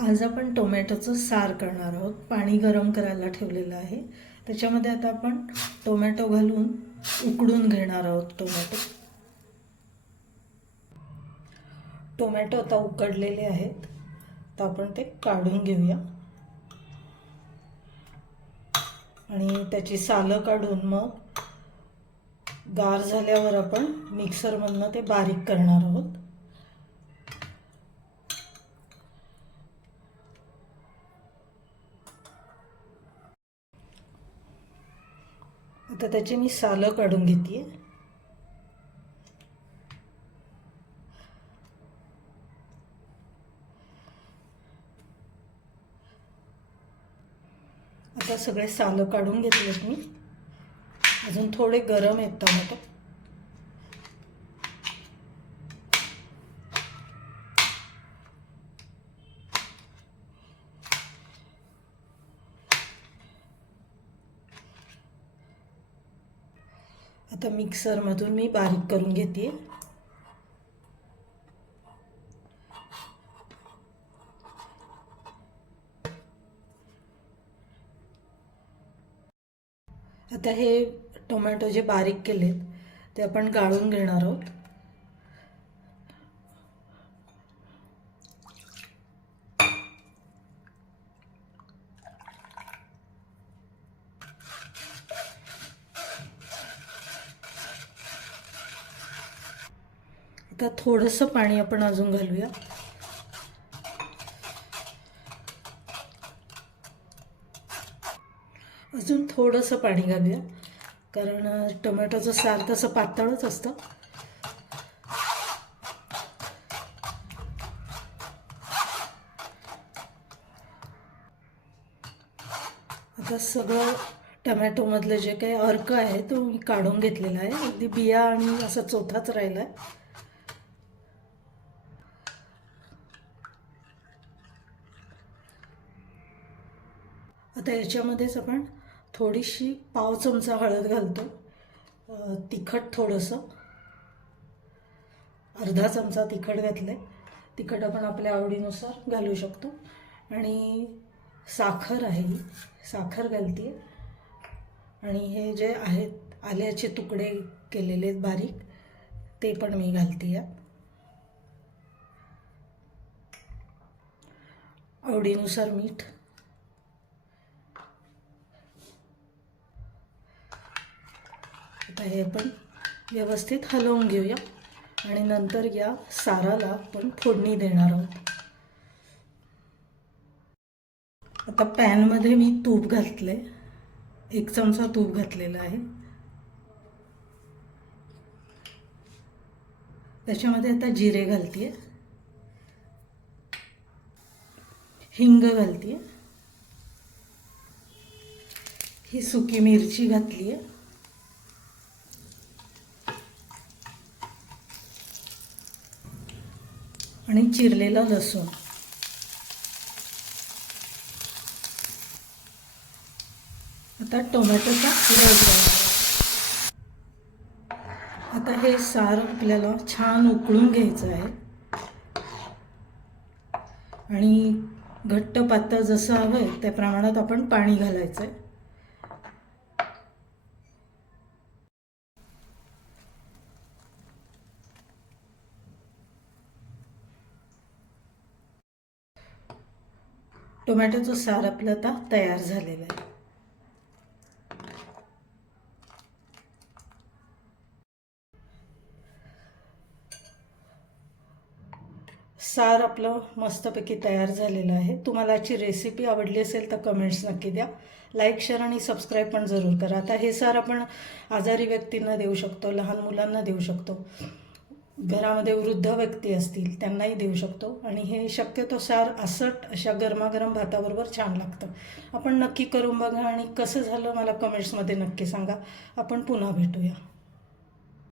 आज आपण टोमॅटोचं सार करणार आहोत. पाणी गरम करायला ठेवलेलं आहे. त्याच्यामध्ये आता आपण टोमॅटो घालून उकडून घेणार आहोत टोमॅटो. टोमॅटो आता उकडलेले आहेत. तर आपण ते काढून घेऊया. आणि त्याची सालं काढून मग गार झाल्यावर आपण मिक्सरमधनं ते बारीक करणार आहोत. आता त्याची मी सालं काढून घेते. आता सगळे सालं काढून घेतलेत मी. अजून थोडे गरम आहेत टोमॅटो. आता मिक्सरमधून मी बारीक करून घेते. आता हे टोमॅटो जे बारीक केलेत ते आपण गाळून घेणार आहोत. आता थोडंसं पाणी आपण अजून घालूया. अजून थोडंसं पाणी घालूया कारण टोमॅटोचं सार तसं पातळच असतं. आता सगळं टमॅटोमधलं जे काही अर्क आहे तो मी काढून घेतलेला आहे. अगदी बिया आणि असा चोथाच राहिला आहे आता याच्यामध्येच आपण थोडीशी पाव चमचा हळद घालतो. तिखट थोडंसं. अर्धा चमचा तिखट घातलं आहे तिखट आपण आपल्या आवडीनुसार घालू शकतो. आणि साखर आहे साखर घालते आणि हे जे आहेत आल्याचे तुकडे केलेले आहेत बारीक ते पण मी घालते यात आवडीनुसार मीठ आता हे आपण व्यवस्थित हलवून घेऊया. आणि नंतर या साराला आपण फोडणी देणार आहोत. आता पॅनमध्ये मी तूप घातले एक चमचा तूप घातलेला आहे. त्याच्यामध्ये आता जिरे घालते हिंग घालते ही सुकी मिरची घातली आहे आणि चिरलेला लसूण. आता टोमॅटोचा रस घालणार. आता हे सार आपल्याला छान उकळून घ्यायचं आहे. आणि घट्ट पातळ जसं हवं आहे त्या प्रमाणात आपण पाणी घालायचं आहे टोमॅटोचं सार आपलं आता तयार झालेलं आहे. सार आपलं मस्तपैकी तयार झालेलं आहे. तुम्हाला याची रेसिपी आवडली असेल तर कमेंट्स नक्की द्या. लाईक शेअर आणि सबस्क्राईब पण जरूर करा. आता हे सार आपण आजारी व्यक्तींना देऊ शकतो लहान मुलांना देऊ शकतो. घरामध्ये वृद्ध व्यक्ती असतील त्यांनाही देऊ शकतो. आणि हे शक्यतो सार असट अशा गरमागरम भाताबरोबर छान लागतं. आपण नक्की करून बघा आणि कसं झालं मला कमेंट्समध्ये नक्की सांगा. आपण पुन्हा भेटूया.